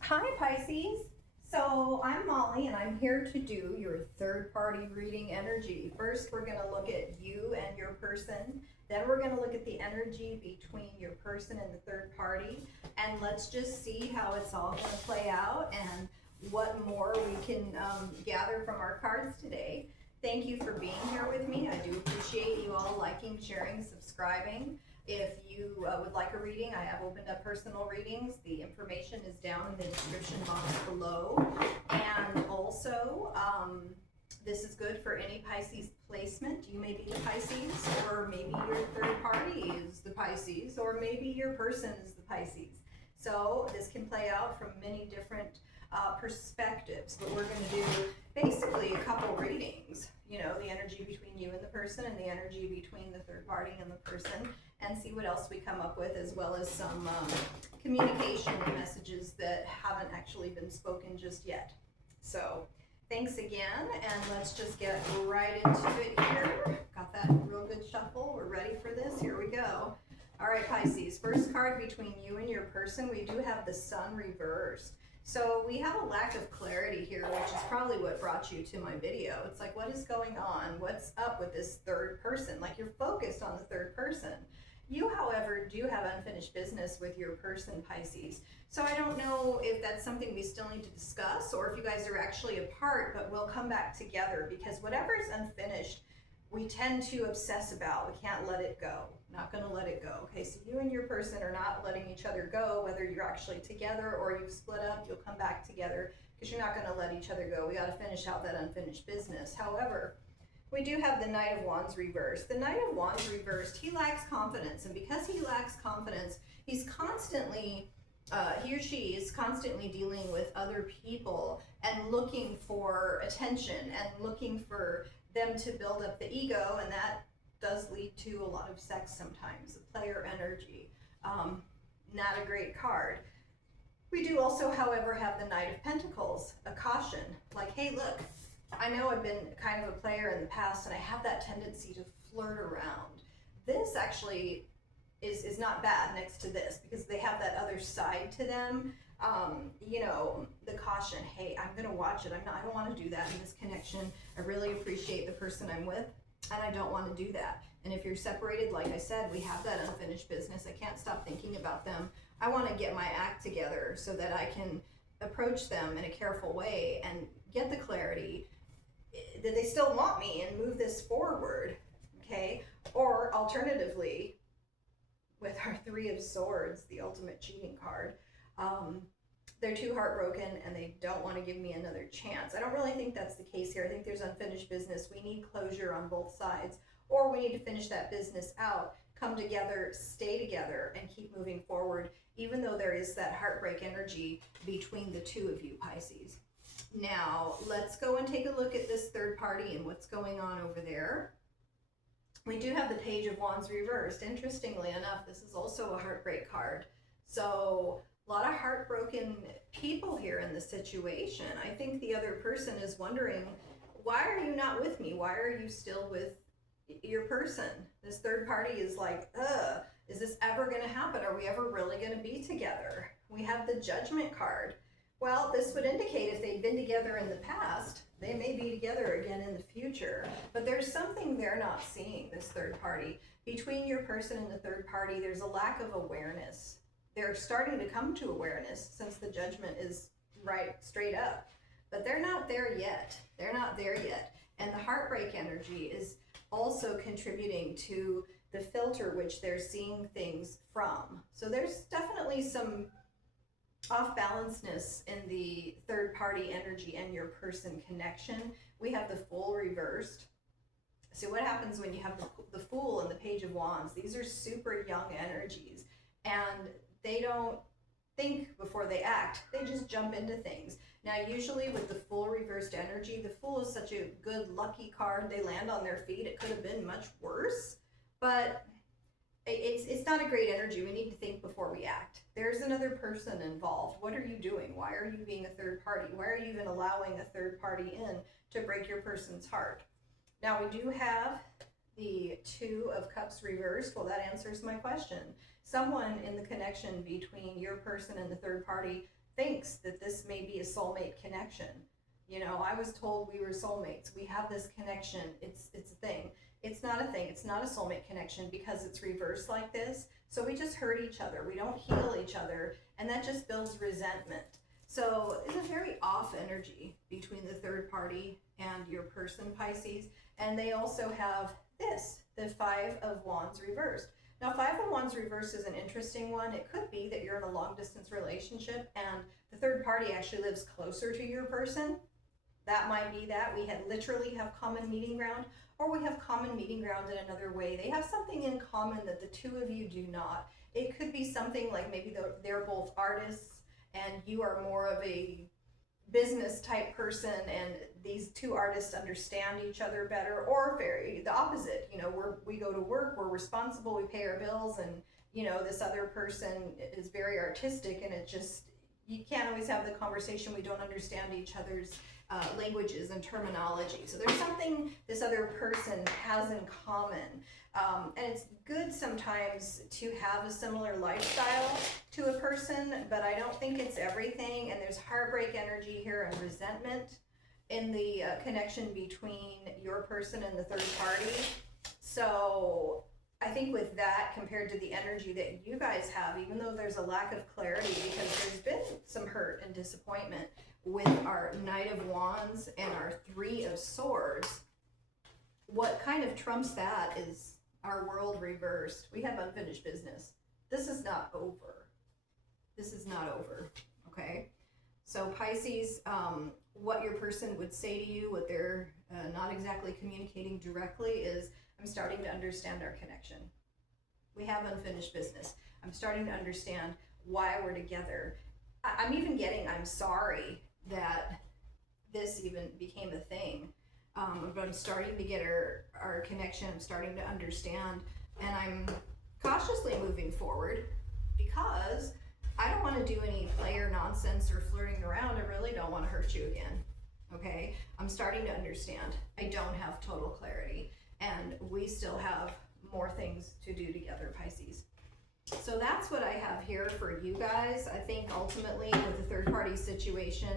Hi Pisces. So I'm Molly and I'm here to do your third party reading energy. First, we're going to look at you and your person. Then we're going to look at the energy between your person and the third party. And let's just see how it's all going to play out and what more we can gather from our cards today. Thank you for being here with me. I do appreciate you all liking, sharing, subscribing. If you would like a reading, I have opened up personal readings. The information is down in the description box below. And also, this is good for any Pisces placement. You may be the Pisces, or maybe your third party is the Pisces, or maybe your person is the Pisces. So this can play out from many different perspectives, but we're going to do basically a couple readings. You know, the energy between you and the person, and the energy between the third party and the person, and see what else we come up with, as well as some communication messages that haven't actually been spoken just yet. So thanks again, and let's just get right into it here. Got that real good shuffle. We're ready for this. Here we go. All right, Pisces, first card between you and your person, we do have the Sun reversed. So we have a lack of clarity here, which is probably what brought you to my video. It's like, what is going on? What's up with this third person? Like, you're focused on the third person. You, however, do have unfinished business with your person, Pisces. So I don't know if that's something we still need to discuss, or if you guys are actually apart, but we'll come back together, because whatever is unfinished, we tend to obsess about. We can't let it go. Not going to let it go. Okay, so you and your person are not letting each other go, whether you're actually together or you've split up. You'll come back together because you're not going to let each other go. We got to finish out that unfinished business. However, we do have the Knight of Wands reversed. The Knight of Wands reversed, he lacks confidence, and because he lacks confidence, he's constantly he or she is constantly dealing with other people and looking for attention and looking for them to build up the ego, and that does lead to a lot of sex sometimes, the player energy. Not a great card. We do also, however, have the Knight of Pentacles, a caution, like, hey, look, I know I've been kind of a player in the past and I have that tendency to flirt around. This actually is not bad next to this, because they have that other side to them. You know, the caution, hey, I'm going to watch it. I don't want to do that in this connection. I really appreciate the person I'm with, and I don't want to do that. And if you're separated, like I said, we have that unfinished business. I can't stop thinking about them. I want to get my act together so that I can approach them in a careful way and get the clarity that they still want me and move this forward. Okay, or alternatively, with our Three of Swords, the ultimate cheating card, they're too heartbroken and they don't want to give me another chance. I don't really think that's the case here. I think there's unfinished business. We need closure on both sides, or we need to finish that business out, come together, stay together, and keep moving forward, even though there is that heartbreak energy between the two of you, Pisces. Now, let's go and take a look at this third party and what's going on over there. We do have the Page of Wands reversed. Interestingly enough, this is also a heartbreak card. So a lot of heartbroken people here in this situation. I think the other person is wondering, why are you not with me? Why are you still with your person? This third party is like, is this ever going to happen? Are we ever really going to be together? We have the Judgment card. Well, this would indicate if they've been together in the past, they may be together again in the future. But there's something they're not seeing, this third party. Between your person and the third party, there's a lack of awareness. They're starting to come to awareness, since the Judgment is right straight up. But they're not there yet. They're not there yet. And the heartbreak energy is also contributing to the filter which they're seeing things from. So there's definitely some off-balanceness in the third party energy and your person connection. We have the Fool reversed. So what happens when you have the Fool and the Page of Wands? These are super young energies, and they don't think before they act. They just jump into things. Now, usually with the Fool reversed energy, the Fool is such a good lucky card. They land on their feet. It could have been much worse, but it's not a great energy. We need to think before we act. There's another person involved. What are you doing? Why are you being a third party? Why are you even allowing a third party in to break your person's heart? Now, we do have the Two of Cups reversed. Well, that answers my question. Someone in the connection between your person and the third party thinks that this may be a soulmate connection. You know, I was told we were soulmates. We have this connection. It's a thing. It's not a thing. It's not a soulmate connection because it's reversed like this. So we just hurt each other. We don't heal each other, and that just builds resentment. So it's a very off energy between the third party and your person, Pisces. And they also have this, the Five of Wands reversed. Now, Five of Wands reversed is an interesting one. It could be that you're in a long distance relationship and the third party actually lives closer to your person. That might be that we had literally have common meeting ground, or we have common meeting ground in another way. They have something in common that the two of you do not. It could be something like maybe they're both artists and you are more of a business type person, and these two artists understand each other better, or very the opposite. You know, we go to work, we're responsible, we pay our bills, and you know, this other person is very artistic, and it just, you can't always have the conversation. We don't understand each other's languages and terminology. So there's something this other person has in common. And it's good sometimes to have a similar lifestyle to a person, but I don't think it's everything. And there's heartbreak energy here and resentment in the connection between your person and the third party. So I think with that, compared to the energy that you guys have, even though there's a lack of clarity, because there's been some hurt and disappointment with our Knight of Wands and our Three of Swords, what kind of trumps that is our world reversed. We have unfinished business. This is not over. This is not over, okay? So Pisces, what your person would say to you, what they're not exactly communicating directly is, I'm starting to understand our connection. We have unfinished business. I'm starting to understand why we're together. I'm even getting, I'm sorry that this even became a thing. But I'm starting to get our connection. I'm starting to understand, and I'm cautiously moving forward because I don't want to do any player nonsense or flirting around. I really don't want to hurt you again. Okay? I'm starting to understand. I don't have total clarity, and we still have more things to do together, Pisces. So that's what I have here for you guys. I think ultimately with the third party situation,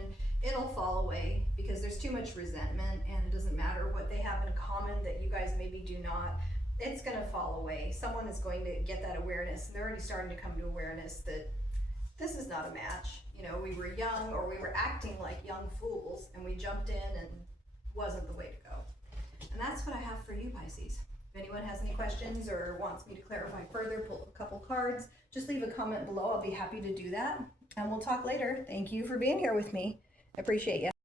it'll fall away because there's too much resentment, and it doesn't matter what they have in common that you guys maybe do not. It's going to fall away. Someone is going to get that awareness, and they're already starting to come to awareness that this is not a match. You know, we were young, or we were acting like young fools, and we jumped in and wasn't the way to go. And that's what I have for you, Pisces. If anyone has any questions or wants me to clarify further, pull a couple cards, just leave a comment below. I'll be happy to do that. And we'll talk later. Thank you for being here with me. I appreciate you.